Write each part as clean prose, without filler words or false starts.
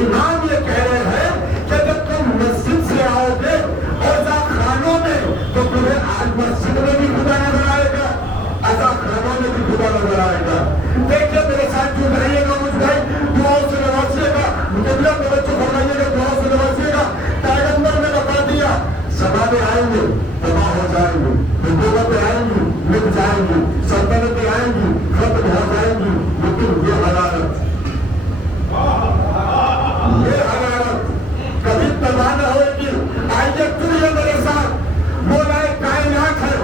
امام یہ کہہ رہے ہیں کہ جب تم مسجد سے آؤ گے عزا خانوں میں تو تمہیں آج مسجد میں بھی خدا نظر آئے گا، عزا خانوں میں بھی خدا نظر آئے گا۔ دیکھیے میرے ساتھ کیوں رہیے گا مجھ بھائی، دعاؤں سے نوازیے گا، مقابلہ توجہ فرمائیے گا، دعاؤں سے نوازیے گا۔ پیغمبر نے بتا دیا زمانے آئیں گے تباہ ہو جائیں گے، حکومتیں آئیں گی مٹ جائیں گی، سلطنتیں آئیں گی ختم ہو جائیں گی، لیکن یہ حرارت کبھی تباہ نہ ہوئے گی۔ آئیے سنیے میرے ساتھ، مولا کائنات ہے،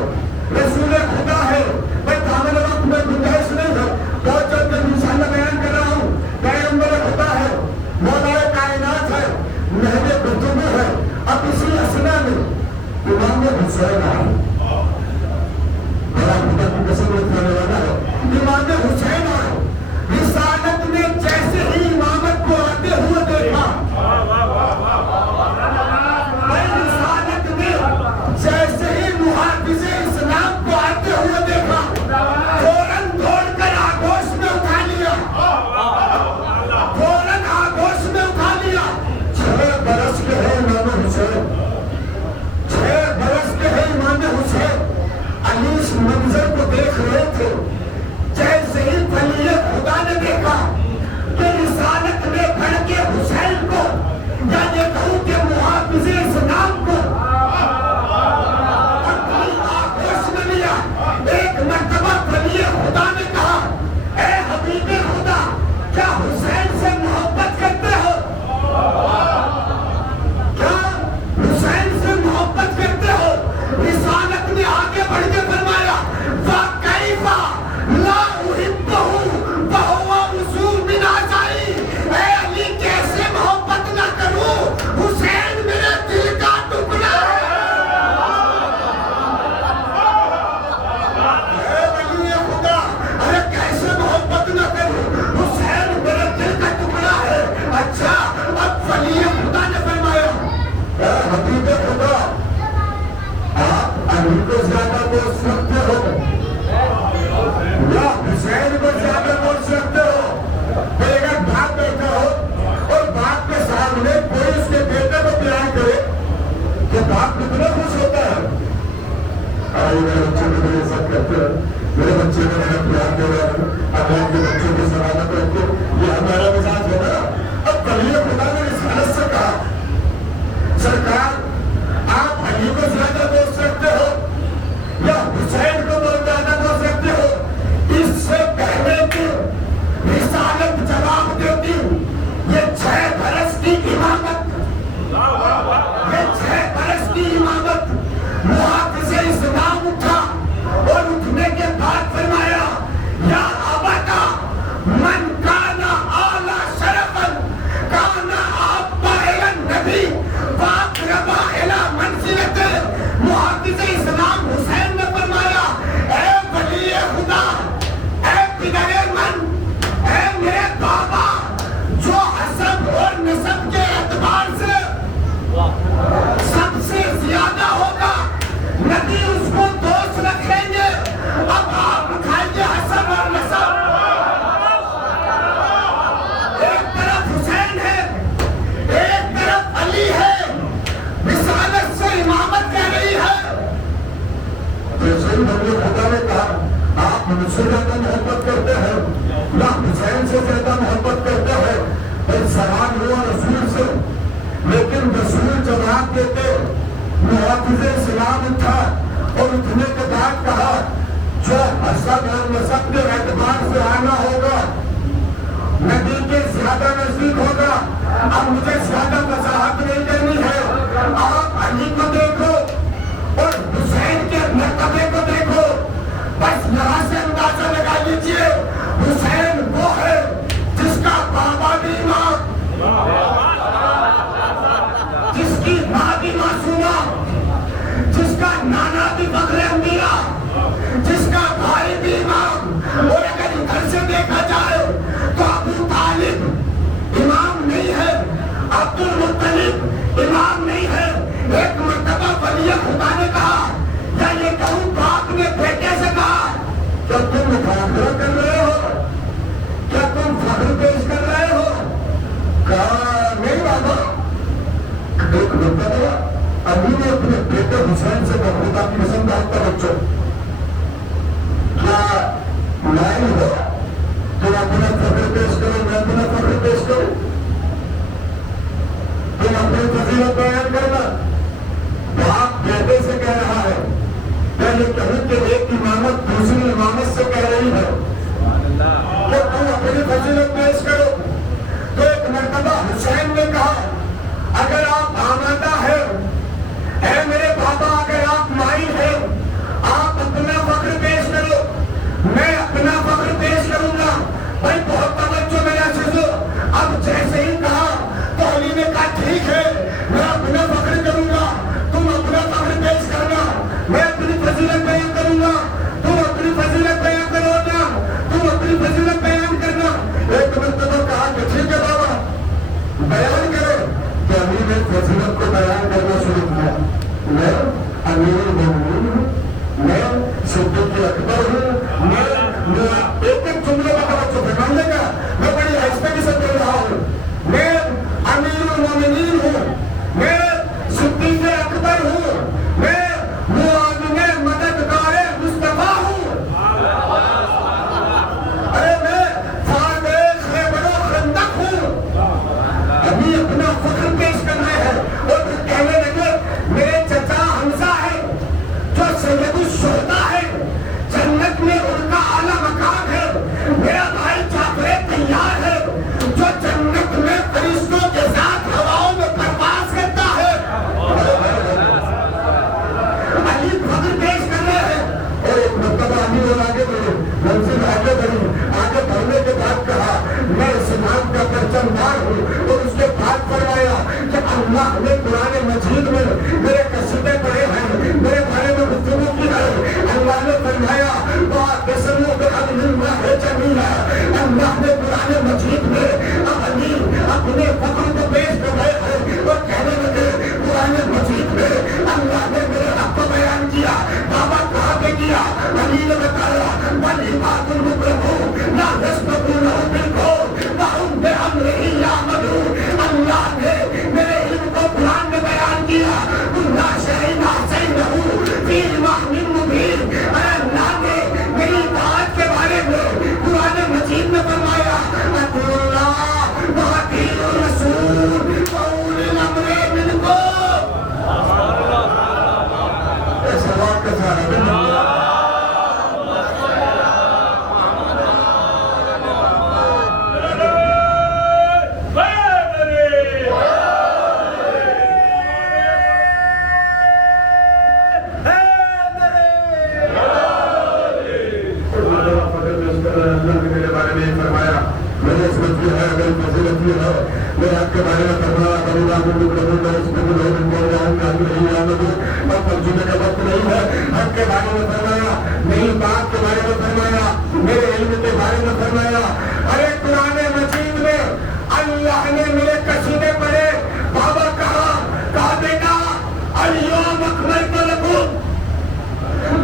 رسول خدا ہے۔ میں دامن وقت میں گنجائش نہیں ہے، بہت جلد میں انشاءاللہ بیان کر رہا ہوں۔ پیغمبر خدا ہے، مولا کائنات ہے، مہد گفتگو ہے۔ اب اسی اسنا میں امام حسین آئے، بڑا خدا کی قسم رکھنے والا ہے، امام حسین آئے۔ رسالت نے جیسے ہی امامت کو آتے ہوئے دیکھا، رسالت نے جیسے ہی محافظ اسلام کو آتے ہوئے دیکھا، فوراً دوڑ کر آگوش میں اٹھا لیا، فوراً آگوش میں اٹھا لیا۔ 6 برس کے ہیں امام حسین، 6 برس کے ہیں امام حسین۔ علی اس منظر کو دیکھ رہے تھے، جیسے ہی ولی خدا نے دیکھا کہ رسالت میں بڑھ کے حسین کو، یا یہ کہوں کہ محافظ اسلام کو اپنی آغوش میں لیا۔ ایک مرتبہ ولی خدا نے کہا، اے حبیب خدا، کیا حسین سے محبت کرتے ہو؟ کیا حسین سے محبت کرتے ہو؟ رسالت نے آگے بڑھ کے فرمایا، وَكَيْفَ لَا أُحِبُّهُ وَهُوَ رسول من آزائی۔ اے علی کیسے محبت نہ کروں، حسین میرے دل کا ٹکڑا ہے۔ اے ولی خدا، ارے کیسے محبت نہ کروں، حسین میرے دل کا ٹکڑا ہے۔ اچھا اب ولی خدا نے فرمایا، اے حبیب خدا، آپ علی کو زیادہ بول سکتے ہو یا حسین کو زیادہ بول سکتے ہو؟ کوئی اگر باپ بیٹھا ہو اور باپ کے سامنے کوئی اس کے بیٹے کو بیان کرے تو باپ کتنا خوش ہوتا ہے؟ آئیے میرے بچے کو میرے ساتھ کرتے ہیں، میرے بچے کو میرا پیار دے رہے ہیں، اللہ کے بچوں کی سلامت رکھتے، یہ ہمارا مزاج ہے نا۔ اب ولی خدا نے رسالت سے کہا، سرکار آپ علی کو زیادہ بول سکتے ہو یا حسین کو زیادہ بول سکتے ہو؟ اس سے پہلے کہ رسالت جواب دیتی، یہ 6 برس کی امامت، یہ 6 برس کی امامت، محافظ اسلام اٹھا اور اٹھنے کے بعد فرمایا، یا ابتا من کان اعلی شرفا کان ابا الی النبی واقرب الی منزلته۔ محافظ اسلام حسین نے فرمایا، اے ولی خدا، اے پدر من، اے میرے بابا، جو حسب اور نسب کے اعتبار سے سب سے زیادہ ہوگا، نبی اس کو دوست رکھیں گے۔ اب آپ کھائیے حسب اور نسب، ایک طرف حسین ہے، ایک طرف علی ہے، رسالت سے امامت کہہ رہی ہے۔ جیسے ہی ولی خدا نے کہا، آپ مجھ سے زیادہ محبت کرتے ہیں یا حسین سے زیادہ محبت کرتے ہیں؟ ایک سوال ہوا رسول سے، لیکن رسول جواب دیتے، محافظ اسلام اٹھا اور اٹھنے کے بعد کہا، جو حسب اور نسب کے اعتبار سے آنا ہوگا نبی کے زیادہ نزدیک ہوگا۔ اب مجھے زیادہ وضاحت نہیں کرنی ہے، آپ علی کو دیکھو اور حسین کے مرتبے کو دیکھو، بس یہاں سے اندازہ لگا لیجئے، حسین وہ ہے جس کا بابا بھی امام، جس کی ماں ماں بھی معصومہ، جس کا نانا بھی فخر انبیاء، جس کا بھائی بھی امام، اور اگر ادھر سے دیکھا جائے تو ابو طالب امام نہیں ہے، عبد المطلب امام نہیں ہے۔ ایک مرتبہ ولی خدا نے کہا، یا یہ کہوں باپ نے بیٹے سے کہا، کیا تم مفاخرہ کر رہے ہو؟ کیا تم فخر پیش کر رہے ہو؟ کہا نہیں بابا۔ ایک مرتبہ ابھی نے اپنے بیٹے حسین سے کہا، خدا کی قسم کہتا بچوں، کیا لائن ہو تم اپنا فخر پیش کرو، میں اپنا فخر پیش کروں؟ تم اپنی فضیلت بیان کرنا۔ باپ بیٹے سے کہہ رہا ہے، میں یہ کہوں کہ ایک امامت دوسری امامت سے کہہ رہی ہے کہ تم اپنی فضیلت پیش کرو۔ تو ایک مرتبہ حسین نے کہا، اگر آپ آمادہ ہیں، اے میرے بابا، اگر آپ مائل ہیں، آپ اپنا فخر پیش کرو، میں اپنا فخر پیش کروں گا۔ بھائی بہت توجہ میرے عزیزو، اب جیسے ہی کہا تو علی نے کہا ٹھیک ہے، میں اپنا فخر کروں گا، تم اپنا فخر پیش کرنا، میں اپنی فضیلت بیان کروں گا، تم اپنی فضیلت بیان کرو نا، تم اپنی فضیلت بیان کرنا۔ ایک مرتبہ کہا کہ ٹھیک ہے بابا بیان کرو۔ کہ علی نے فضیلت کو بیان کرنا شروع کیا، میں امیر المومنین ہوں، میں صدیق اکبر ہوں، میں ایک ایک جملے کا توجہ فرمائیے گا، میں بڑی آہستگی سے بول رہا ہوں، میں امیر المومنین ہوں، میں صدیق اکبر ہوں، میں معاون مددگار مصطفیٰ ہوں، ارے میں فاتح خیبر و خندق ہوں۔ ابھی اپنا فخر پیش کرنا ہے اور پھر کہنے لگے میرے چچا حمزہ ہے جو سید الشہداء ہے، جنت میں ان کا اعلیٰ مقام ہے، میرا بھائی جعفر طیار ہے جو جنت میں فرشتوں کے ساتھ ہواؤں میں پرواز کرتا ہے۔ علی فخر پیش کر رہے ہیں اور ایک مرتبہ علی اور آگے بڑھے، منزل آگے بڑھی، آگے بڑھنے کے بعد کہا میں اسلام کا پرچم دار ہوں، اور اس کے بعد فرمایا کہ اللہ نے قرآن مجید میں میرے قصیدے پڑھے ہیں، میرے بارے میں گفتگو کی ہے۔ اللہ نے فرمایا وَاعْتَصِمُوا بِحَبْلِ اللَّهِ جَمِيعًا، اللہ نے قرآن مجید میں علی اپنے فخر کو پیش کر رہے ہیں اور کہنے لگے قرآن مجید میں اللہ نے میرے حق کو بیان کیا۔ بابا کہاں پہ کیا؟ علی نے بتایا وَالْعِبَادُ الْمُكْرَمُونَ لَا يَسْبَقُونَهُ بِالْقَوْلِ وَهُمْ بِأَمْرِهِ يَعْمَلُونَ۔ اللہ نے میرے علم کو قرآن میں بیان کیا، كُلَّ شَيْءٍ أَحْصَيْنَاهُ فِي إِمَامٍ مُبِينٍ۔ اے اللہ نے میری اطاعت کے بارے میں قرآن مجید میں فرمایا اطیعوا اللہ وَأَطِیعُوا الرَّسُولَ وَأُولِي الْأَمْرِ مِنکُم۔ ایسا بات کا سارا میں آپ کے بارے میں فرمایا ترجمے کا وقت نہیں ہے، حق کے بارے میں فرمایا، میری بات کے بارے میں فرمایا، میرے علم کے بارے میں فرمایا۔ ارے قرآن مجید میں اللہ نے میرے قصیدے پڑھے، بابا کہا بیٹا الیوم اکملت لکم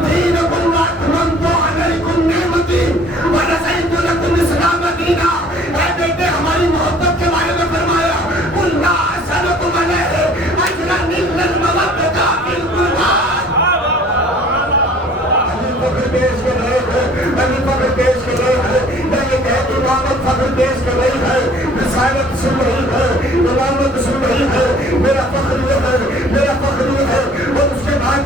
دینکم واتممت علیکم نعمتی ورضیت لکم الاسلام دینا۔ اے بیٹے ہماری محبت کے بارے میں فرمایا قل لا اسألکم علیہ اجرا الا المودۃ فی القربى۔ فخر پیش کر رہے ہیں، علی فخر پیش کر رہے ہیں، میں یہ کہہ کہ امامت فخر پیش کر رہی ہے، رسالت سن رہی ہے، امامت سن رہی ہے، میرا فخر یہ ہے، میرا فخر یہ ہے۔ اور اس کے بعد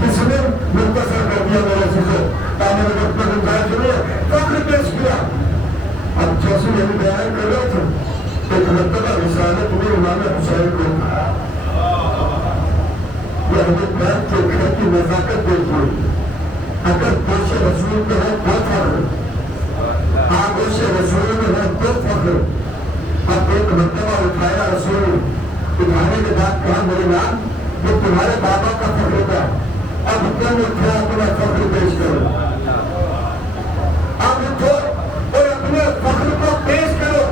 کسی نے مختصر کر دیا میرے چیزوں تعمیر وقت پر گنجائش کے لیے فخر پیش کیا. اب جیسے میری بیان کر رہے تھے ایک مرتبہ رسالت میں امام حسین کو یہ حضرت بیت کے گھر کی نزاکت دیکھیے. اگر گوش رسول میں ہے دو فخر آگوش رسول میں ہے دو فخر. اب ایک مرتبہ اٹھایا رسول اٹھانے کے بعد کہا میرے نام وہ تمہارے بابا کا فخر تھا اب تم اٹھو اپنا فخر پیش کرو. اب اٹھو اور اپنے فخر کو پیش کرو.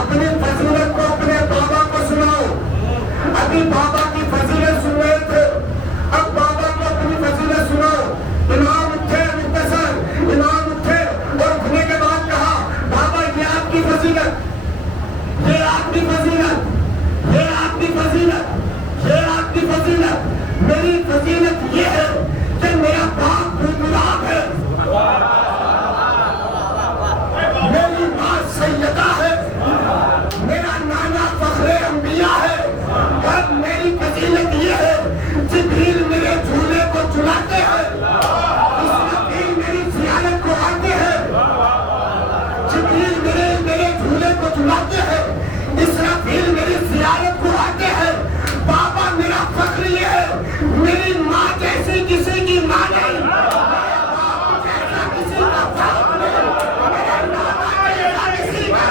اپنی فضیلت کو اپنے بابا کو سناؤ. ابھی بابا کی فضیلت سن رہے تھے اب بابا کو اپنی فضیلت سناؤ. امام اٹھے مختصر امام اٹھے اور اٹھنے کے بعد کہا بابا یہ آپ کی فضیلت یہ آپ کی فضیلت یہ آپ کی فضیلت یہ آپ کی فضیلت. میری فضیلت یہ ہے کہ میرا باپ گلاب ہے میری ماں سیدہ ہے میرا نانا فخر انبیاء ہے. اور میری فضیلت یہ ہے جبریل میرے جھولے کو چلاتے ہیں اسرافیل میری زیارت کو آتے ہیں. جبریل میرے جھولے کو چلاتے ہیں اسرافیل میری زیارت کو آتے ہیں. بابا میرا فخر یہ ہے میری ماں جیسی کسی کی ماں نہیں جیسا کسی کا باپ نہیں میرا نانا جیسا کسی کا